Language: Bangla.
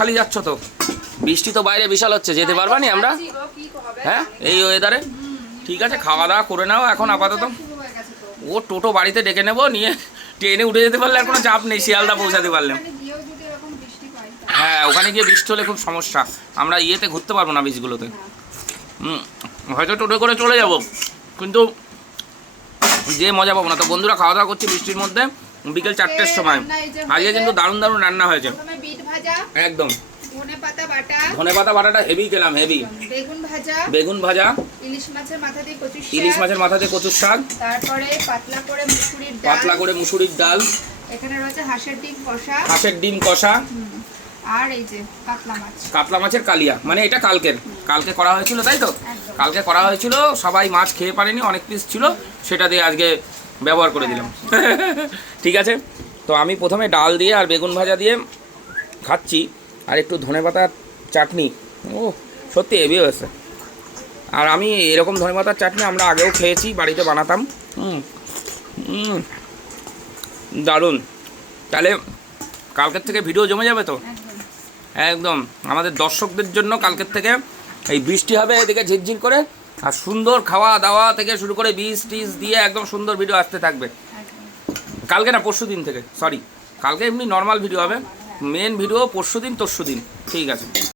খালি যাচ্ছ তো? বৃষ্টি তো বাইরে বিশাল হচ্ছে, যেতে পারবা নি আমরা? হ্যাঁ এই ওয়েদারে? ঠিক আছে, খাওয়া দাওয়া করে নাও এখন আপাতত। ও টোটো বাড়িতে ডেকে নেবো, নিয়ে ট্রেনে উঠে যেতে পারলে আর কোনো চাপ নেই, শিয়ালদা পৌঁছাতে পারলাম। হ্যাঁ ওখানে গিয়ে বৃষ্টি হলে খুব সমস্যা, আমরা ইয়েতে ঘুরতে পারবো না বীজগুলোতে। হয়তো টোটো করে চলে যাব, কিন্তু যে মজা পাবো না। তো বন্ধুরা খাওয়া দাওয়া করছি বৃষ্টির মধ্যে বিকেল 4টের সময়। আজকে কিন্তু দারুণ দারুণ রান্না হয়েছে একদম। ধনে পাতা বাটাটা হেভি খেলাম, হেভি। বেগুন ভাজা, ইলিশ মাছের মাথা দিয়ে কচুর শাক, তারপরে পাতলা করে মুসুরির ডাল, এখানে রয়েছে হাঁসের ডিম কষা, আর এই যে কাতলা মাছের কালিয়া। মানে এটা কালকে করা হয়েছিল, তাই তো? কালকে করা হয়েছিল, সবাই মাছ খেয়ে পারেনি, অনেক পিস ছিল, সেটা দিয়ে আজকে ব্যবহার করে দিলাম। ঠিক আছে, তো আমি প্রথমে ডাল দিয়ে আর বেগুন ভাজা দিয়ে খাচ্ছি, আর একটু ধনেপাতার চাটনি। ও সত্যি হেভি হয়েছে। আর আমি এরকম ধনেপাতার চাটনি আমরা আগেও খেয়েছি, বাড়িতে বানাতাম। দারুণ। তাহলে কালকের থেকে ভিডিও জমে যাবে তো একদম। আমাদের দর্শকদের জন্য কালকের থেকে এই বৃষ্টি হবে এদিকে ঝিরঝির করে, আর সুন্দর খাওয়া দাওয়া থেকে শুরু করে বীজ টিজ দিয়ে একদম সুন্দর ভিডিও আসতে থাকবে। কালকে না, পরশু দিন থেকে, সরি, কালকে এমনি নর্মাল ভিডিও হবে, মেন ভিডিও পরশু দিন তরশু দিন। ঠিক আছে।